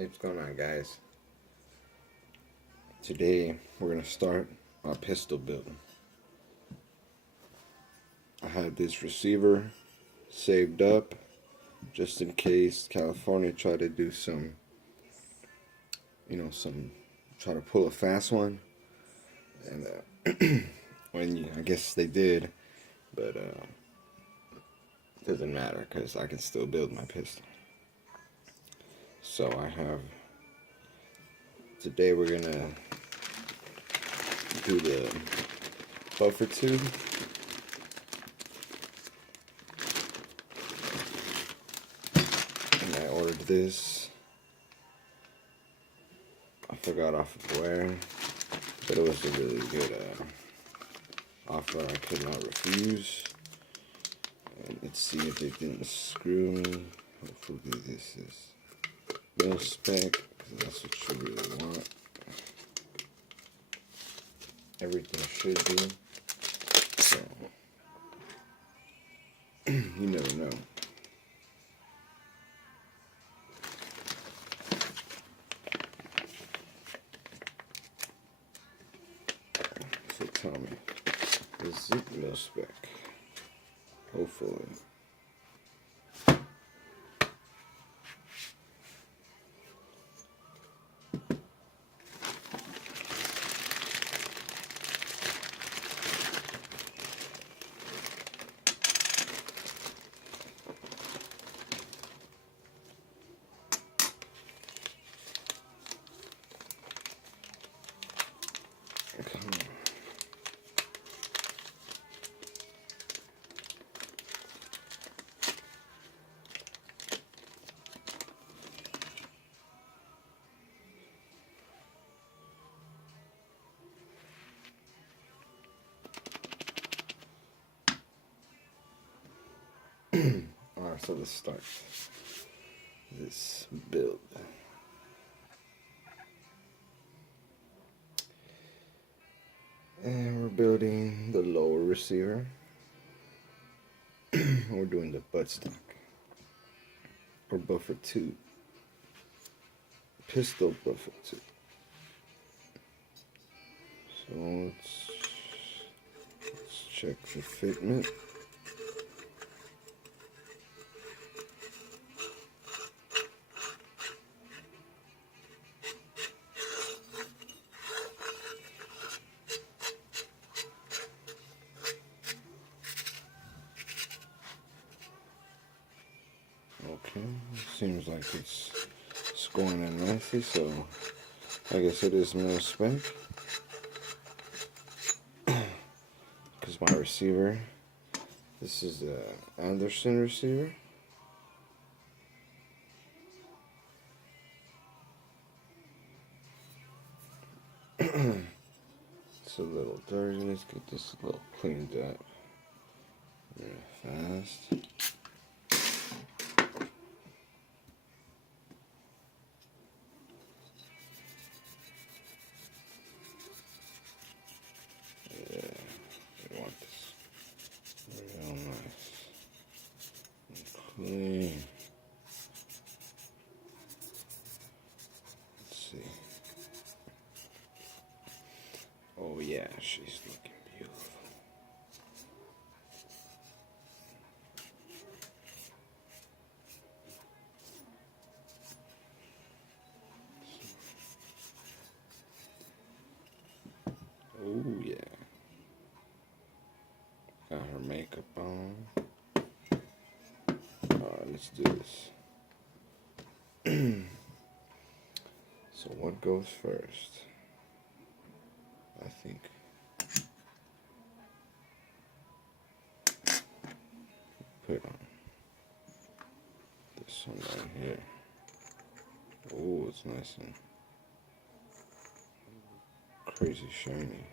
Hey, what's going on, guys? Today we're gonna start our pistol building. I have this receiver saved up just in case California try to do some, try to pull a fast one. And I guess they did, but it doesn't matter because I can still build my pistol. So today we're gonna do the buffer tube. And I ordered this. I forgot off of where, but it was a really good offer I could not refuse. And let's see if it didn't screw me. Hopefully this is mil spec, because that's what you really want. Everything should be. So, you never know. So tell me, is it mil spec? Hopefully. Come on. Alright, so let's start this build. And we're building the lower receiver. We're doing the buttstock or buffer tube. Pistol buffer tube. So let's check for fitment. Okay, seems like it's going in nicely, so I guess it is mil spec. Because my receiver, this is a Anderson receiver. It's a little dirty. Let's get this a little cleaned up really fast. Clean. Let's see. Oh yeah, she's looking beautiful. Oh yeah. Got her makeup on. Alright, let's do this. So what goes first? I think put on this one right here. Oh, it's nice and crazy shiny.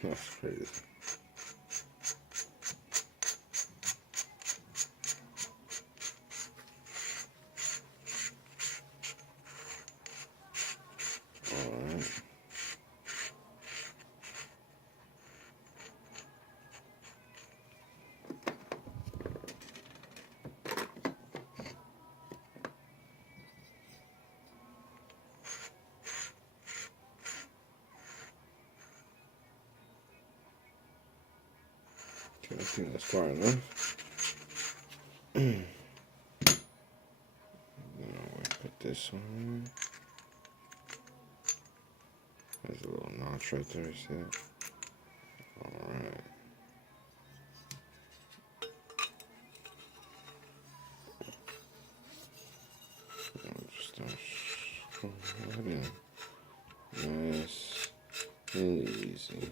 That's crazy. Alright. Okay, I think that's far enough. Then I'll put this on. There's a little notch right there, see that? Alright. Just start screwing that in. Nice and easy.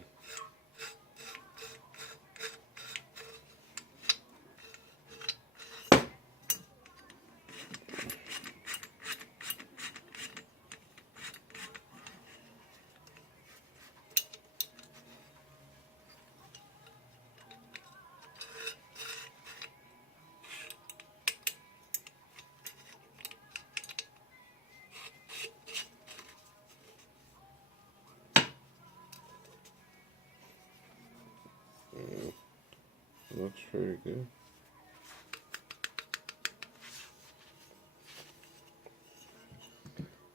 Looks pretty good.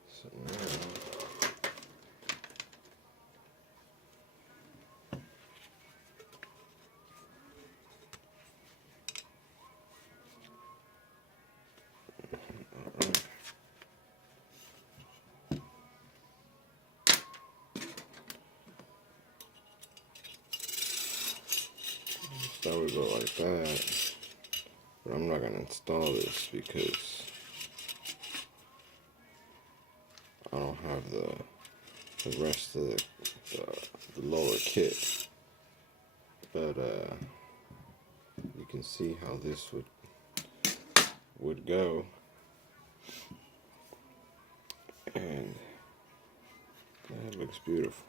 So now that would go like that. But I'm not gonna install this because I don't have the rest of the lower kit. But you can see how this would go, and that looks beautiful.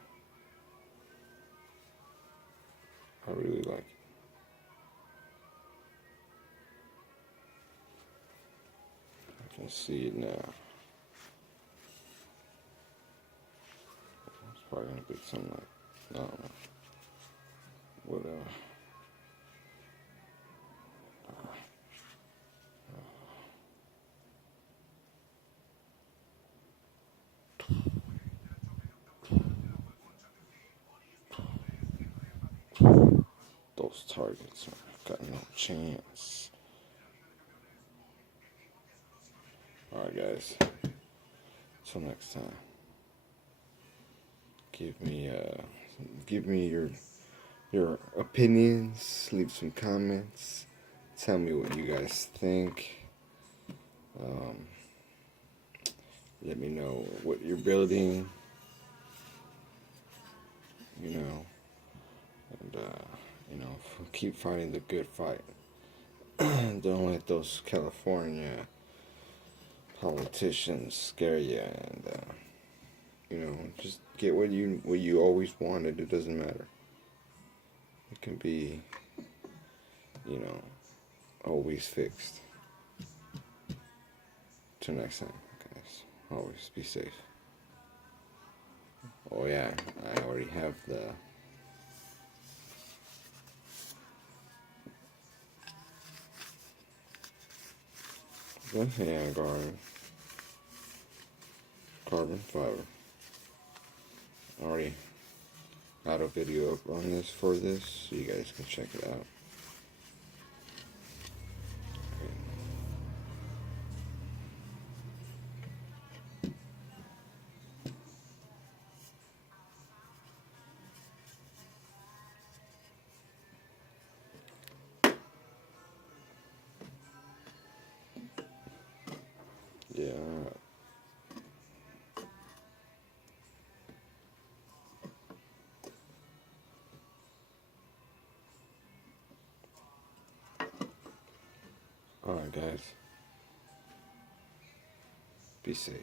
I really like it. I can see it now. It's probably gonna be something like, I don't know, whatever. Those targets got no chance. Alright guys, till next time. Give me your opinions, leave some comments, tell me what you guys think. Let me know what you're building, and keep fighting the good fight. Don't let those California politicians scare you, and just get what you always wanted. It doesn't matter. It can be, always fixed. Till next time, guys. Always be safe. Oh yeah, I already have the hand guard carbon fiber. I already got a video up on this so you guys can check it out. Yeah. Alright guys. Be safe.